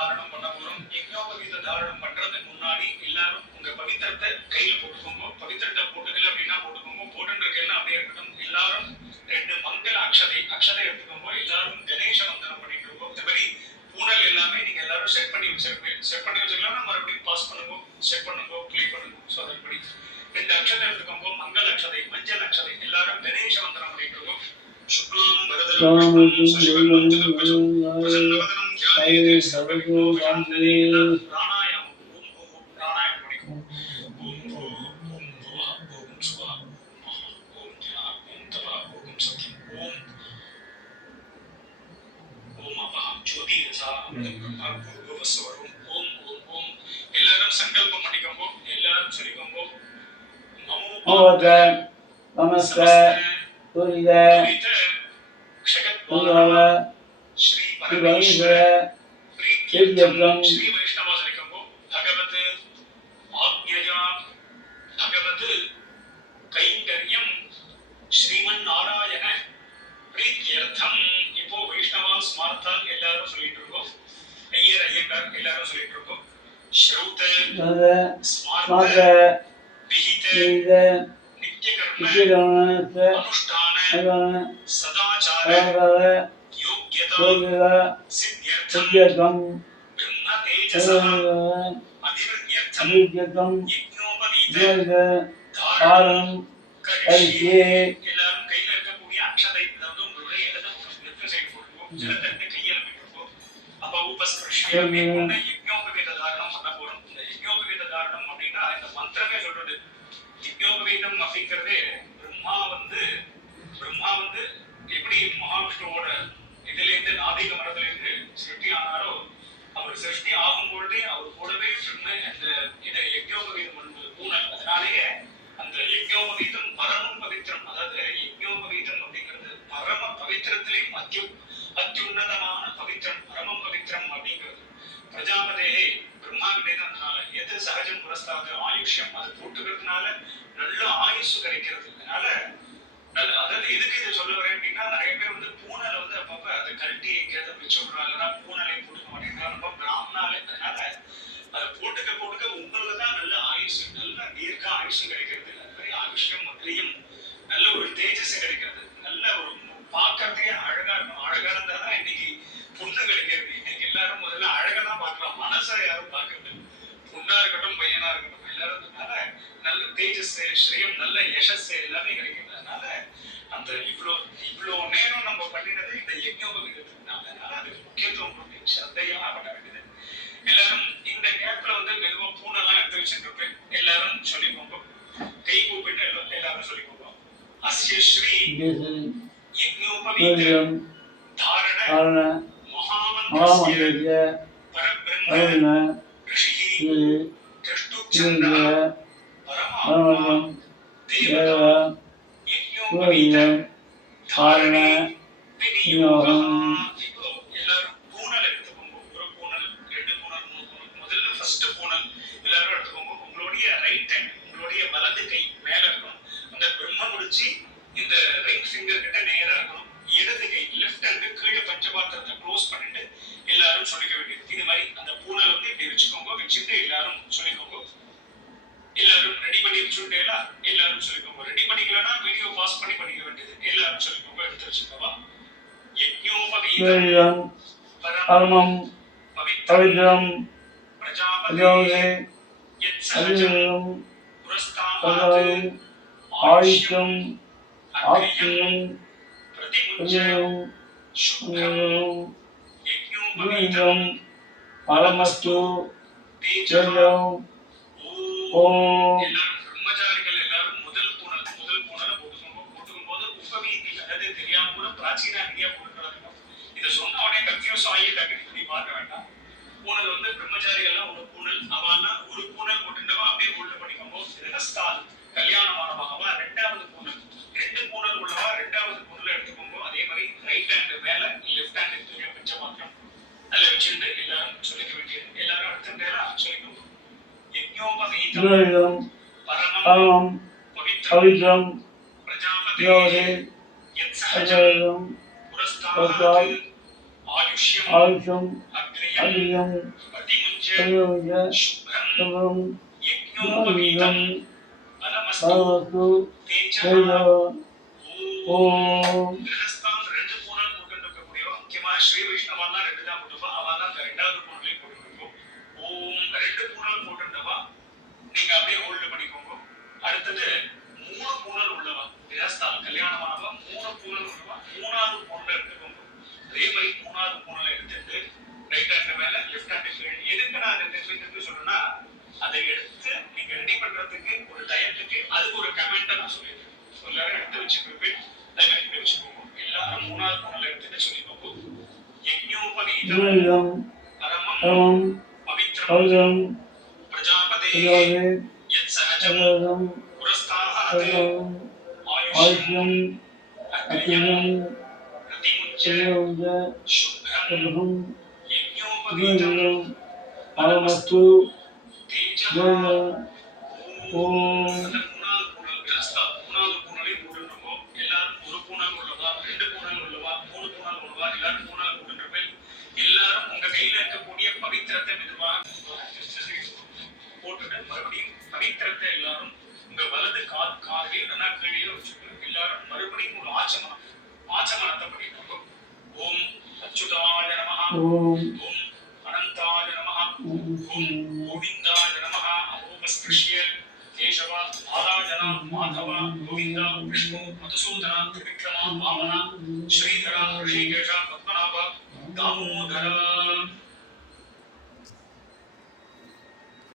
தாரணம் பண்ண போறோம். யஜ்ஞோபவீத தாரணம் பண்றதுக்கு முன்னாடி எல்லாரும் உங்க பவித்திரத்தை கையில போட்டுக்கோங்க. பவித்திரத்தை போட்டுக்கல அப்படின்னா போட்டுக்கோங்க. போட்டுருக்கெல்லாம் அப்படியே இருக்கட்டும். எல்லாரும் 2 மங்கள அக்ஷதை எடுத்துக்கோங்க. எல்லாரும் கணேச வந்தனம் பண்ணிட்டு இருக்கோம். இந்த மாதிரி பூனல் எல்லாமே நீங்க எல்லாரும் செட் பண்ணி வச்சிருக்கலாம். மறுபடியும் பாஸ் பண்ணுங்க, செட் பண்ணுங்க, ப்ளே பண்ணுங்க. ஸோ அதன்படி 2 அக்ஷதை எடுத்துக்கோங்க. மங்கள அக்ஷதை, மஞ்சள் அக்ஷதை, எல்லாரும் கணேச வந்தனம் பண்ணிட்டு இருக்கோம். சுக்லாம் வரதரம் சசிவர்ணம் சதுர்புஜம் பிரசன்னவதனம் ஞானேதே சர்வவிக்னோபசாந்தனே. எல்லாரும் பிராணாயாமம், ஓம் பிராணாயாமம் பண்ணிக்கோங்க. ஓம் ஓம் புவா ஓம் சுவா ஓம் தியா ஓம் தபா ஓம் சத்யம் ஓம் ஓம் அப்பா ஜோதி ரசா பூர்வவஸ்வரும் ஓம் ஓம் ஓம். எல்லாரும் சங்கல்பம் பண்ணிக்கோங்க. எல்லாரும் சொல்லிக்கோங்க. நமோ நமஸ்தே துரித க்ஷகத்வார ஸ்ரீ பரமேஸ்வர பிரீத்யர்த்தம் ஸ்ரீ வைஷ்ணவாசனிக்கோ பகவத் ஆக்ஞயா பகவத் கைங்கர்யம் ஸ்ரீமன் நாராயண பிரீத்யர்த்தம். இப்போ வைஷ்ணவா ஸ்மார்த்தால் எல்லாரும் சொல்லிட்டு இருக்கோம். ஐயங்கார் எல்லாரும் சொல்லிட்டு இருக்கோம். ஸ்ரௌத ஸ்மார்த்த விஹித நித்யகர்ம அனுஷ்டான சதாச்சார யோக்யதா சித்யர்த்தம் பிரம்ம தேஜஸ அதிர்யர்த்தம் யஜ்ஞோபவீத தாரணம் கரிஷ்யே. எல்லாரும் கையில இருக்கக்கூடிய அக்ஷதை, அதாவது உங்களுடைய இடத்தை சைடு போட்டுக்கோ. ஜலத்தை கையில விட்டுக்கோ. அப்ப உபஸ்பிருஷ்ய மேற்கொண்ட யஜ்ஞோபவீத தாரணம் பண்ண போறோம். இந்த யஜ்ஞோபவீத தாரணம் அப்படின்னா இந்த மந்திரமே சொல்றது. யஜ்ஞோபவீதம் அப்படிங்கிறது பிரம்மா வந்து எப்படி மகாவிஷ்ணுவோட இதுல இருந்து நாதிக மரத்துல இருந்து சிருஷ்டி ஆனாரோ, அவர் சிருஷ்டி ஆகும் பொழுதே அவர் கூடவே அந்த இதை யஜ்ஞோபவீதம் என்பது பூனல். அதனாலேயே அந்த யஜ்ஞோபவீதம் பரமம் பவித்திரம். அதாவது யஜ்ஞோபவீதம் அப்படிங்கிறது பரம பவித்திரத்திலேயும் அத்தியுன்னதமான பவித்திரம், பரமம் பவித்திரம் அப்படிங்கிறது. பிரஜாபதே பிரம்மாவிடனால எது சகஜம் புரஸ்தாது ஆயுஷ்யம், அது போட்டுக்கிறதுனால நல்ல ஆயுசு கிடைக்கிறது. அதனால அதாவது எதுக்கு இதை சொல்ல வரேன் அப்படின்னா, நிறைய பேர் வந்து பூனலை வந்து அப்பப்ப அதை கழட்டி எங்கேயாவது வச்சு விடுறாங்கன்னா பூனலை போட்டுக்க மாட்டேங்கிறாங்க. ரொம்ப பிராமணாலே. அதனால அதை போட்டுக்க உங்களுக்கு தான் நல்ல ஆயுசு, நல்ல தீர்க்க ஆயுசு கிடைக்கிறது. அது மாதிரி ஆயுஷ்யம் அதுலேயும் நல்ல ஒரு தேஜஸ் கிடைக்கிறது. நல்ல ஒரு பார்க்கறதுக்கே அழகா இருக்கும். அழகா இருந்தா தான் இன்னைக்கு பொண்ணு கிடைக்கிறது. இன்னைக்கு எல்லாரும் முதல்ல அழகா தான் பார்க்கலாம், மனசை யாரும் பார்க்கறது. பொண்ணா இருக்கட்டும் பையனா இருக்கட்டும், எல்லாரும் நல்ல தேஜஸ், ஸ்ரீயம், நல்ல யசஸ் எல்லாமே கிடைக்கிறது. அதனால அந்த இவ்வளோ நேரம் நம்ம பண்ணினது இந்த யஜ்ஞோபவீதத்தினால. அதனால அதுக்கு முக்கியத்துவம் கொடுத்து சத்தையா பண்ண வேண்டியது. எல்லாரும் இந்த கேப்ல வந்து மெதுவா பூனெல்லாம் எடுத்து வச்சுட்டு எல்லாரும் சொல்லிக்கோங்க. கை கூப்பிட்டு எல்லாரும் சொல்லிக்கோங்க. அஸ்ய ஸ்ரீ யஜ்ஞோபவீத தாரண மகாமந்திரஸ்ய பரபிரம்ம ரிஷிஹி திரஷ்டுச்சந்திர பரமாத்மா தேவதா யஜ்ஞோபவீத தாரண விநியோகம். இப்போ எல்லாரும் பூனல் எடுத்துக்கோங்க. ஒரு பூனல், 2 பூனல், 3 பூனல். முதல்ல ஃபர்ஸ்ட் பூனல் எல்லாரும் எடுத்துக்கோங்க. உங்களுடைய ரைட் ஹேண்ட், உங்களுடைய வலது கை மேல இருக்கணும். அந்த பிரம்ம முடிச்சு இந்த ரைட் ஃபிங்கர் கிட்ட நேரா இருக்கணும். இடது கை லெஃப்ட் ஹேண்ட் கீழே பஞ்சபாத்திரத்தை க்ளோஸ் பண்ணிட்டு எல்லாரும் சொல்லிக்க வேண்டியது. இது மாதிரி அந்த பூனல் வந்து இப்படி வச்சுக்கோங்க. வச்சுட்டு எல்லாரும் சொல்லிக்கோங்க. எல்லாரும் ரெடி பண்ணி வச்சுட்டேல எல்லாரும் சொல்லிக்கோங்க. ரெடி பண்ணிக்கலன்னா வீடியோ பாஸ் பண்ணி பண்ணிக்க வேண்டியது. எல்லாரும் சொல்லிக்கோங்க. எடுத்து வச்சுக்கோங்க. யஜ்ஞோபவீதம் பரமம் பவித்ரம் பிரஜாபதே யத்சஹஜம் புரஸ்தாத் ஆயுஷ்யம் ஆக்ஞம் பிரதிமுஜ்யம் சுக்ரம் யஜ்ஞோபவீதம் பரமஸ்து தேஜம் ஓம். எல்லாரும் பிரம்மச்சாரிகள் எல்லாரும் முதல் பூனலை போட்டுக்கும் போது உபவீதி, அதாவது தெரியாம கூட பிராச்சீன இந்தியா போட்டுக்கிறாங்க. இதை சொன்ன உடனே கன்ஃபியூஸ் ஆகி இப்படி பார்க்க வேண்டாம். பூனல் வந்து பிரம்மச்சாரிகள்லாம் ஒரு பூனல், அவனா ஒரு பூனல் போட்டுட்டவா அப்படியே உள்ள பண்ணிக்கோங்க. இதெல்லாம் ஸ்தால் கல்யாணமானவா. 2வது பூனல், 2 பூனல் உள்ளவா 2வது பூனல் எடுத்துக்கோங்க. அதே மாதிரி ரைட் ஹேண்ட் மேல, லெஃப்ட் ஹேண்ட் எடுத்துக்க பஞ்சபாத்திரம் அதில் வச்சுட்டு எல்லாரும் சொல்லிக்க வேண்டியது. எல்லாரும் எடுத்துட்டேனா சொல்லிக்கோங்க. யஜ்ஞோபவீதம் பரமம் பவித்ரம் பிரஜாபதே யத்சஹஜம் புரஸ்தாத் ஆயுஷ்யம் அரியம் பதிமுஞ்ச பிரயோஜ சுப்ரம் சுபம் யக்ஞோபவீதம் அனமஸ்து பரமஸ்து தேஜः தேஜோ ஓம் கிரகஸ்தான் ரெண்டு பூனல் போட்டு இருக்கக்கூடிய முக்கியமா ஸ்ரீ வைஷ்ணவாலாம் ரெண்டு தான் போட்டுப்பா அவெல்லாம் அந்த ரெண்டாவது பூனலே போட்டுருக்கோம். ஓம் ரெண்டு பூனல் போட்டுருந்தவா நீங்க அப்படியே ஹோல்டு பண்ணிக்கோங்க. அடுத்தது மூணு பூனல் உள்ளவா கிரகஸ்தான் கல்யாணமானவா மூணு பூனல் உள்ளவா மூணாவது பூனல் எடுத்துக்கோங்க. அதே மாதிரி மூணாவது பூனலை எடுத்துட்டு ரைட் ஹேண்ட் மேல லெஃப்ட் ஹேண்ட் கீழே. எதுக்கு நான் இந்த டெக்னிக் சொல்றேன்னா அதை எடுத்து நீங்க ரெடி பண்றதுக்கு ஒரு டயத்துக்கு அதுக்கு ஒரு கமெண்ட்டை நான் சொல்லிடுறேன். எல்லாரும் எடுத்து வச்சுக்கோங்க. அதை மாதிரி வச்சுக்கோங்க. எல்லாரும் மூணாவது பூனலை எடுத்துட்டு சொல்லிக்கோங்க. யக்ஞோபவீதம் துரிதம் பரமம் பரமம் பவித்ரம் பௌதம் பிரஜாபதே பிரயோஜே யத் சஹஜம் பிரயோஜம் புரஸ்தாத் பிரயோஜம் ஆயுஷ்யம் ஆயுஷ்யம் அக்ரியம் அக்கியம் பிரதிமுஞ்ச பிரயோஜ சுப்ரம் சுபம் யக்ஞோபவீதம் துரிதம் பரமஸ்து தேஜः தேஜோ ஓம். ஓம். அந்த மூணாவது பூனல் கிரஸ்தா மூணாவது பூனலை போட்டுருக்கோம். எல்லாரும் ஒரு பூனல் உள்ளவா ரெண்டு பூனல் உள்ளவா மூணு பூனல் உள்ளவா எல்லாரும் பூனல் போட்டுருப்பேன். எல்லாரும் உங்க கையில இருக்கக்கூடிய பவித்திரத்தை மெதுவாக போட்டுட்டு மறுபடியும் பவித்திரத்தை எல்லாரும் உங்க வலது காலில் இல்லைன்னா கீழே வச்சுக்கணும். எல்லாரும் மறுபடியும் ஒரு ஆச்சமனத்தை பண்ணிக்கோங்க. ஓம் அச்சுதாய நமஹ ஓம் ஓம் அனந்தாய நமஹ ஓம் கோவிந்தாய நமஹ ஓமஸ்பிருஷ்ய கேசவ நாராயண மாதவ கோவிந்த விஷ்ணு மதுசூதன திரிவிக்ரம வாமன ஸ்ரீதர ரிஷிகேஷ பத்மநாப தாமோதர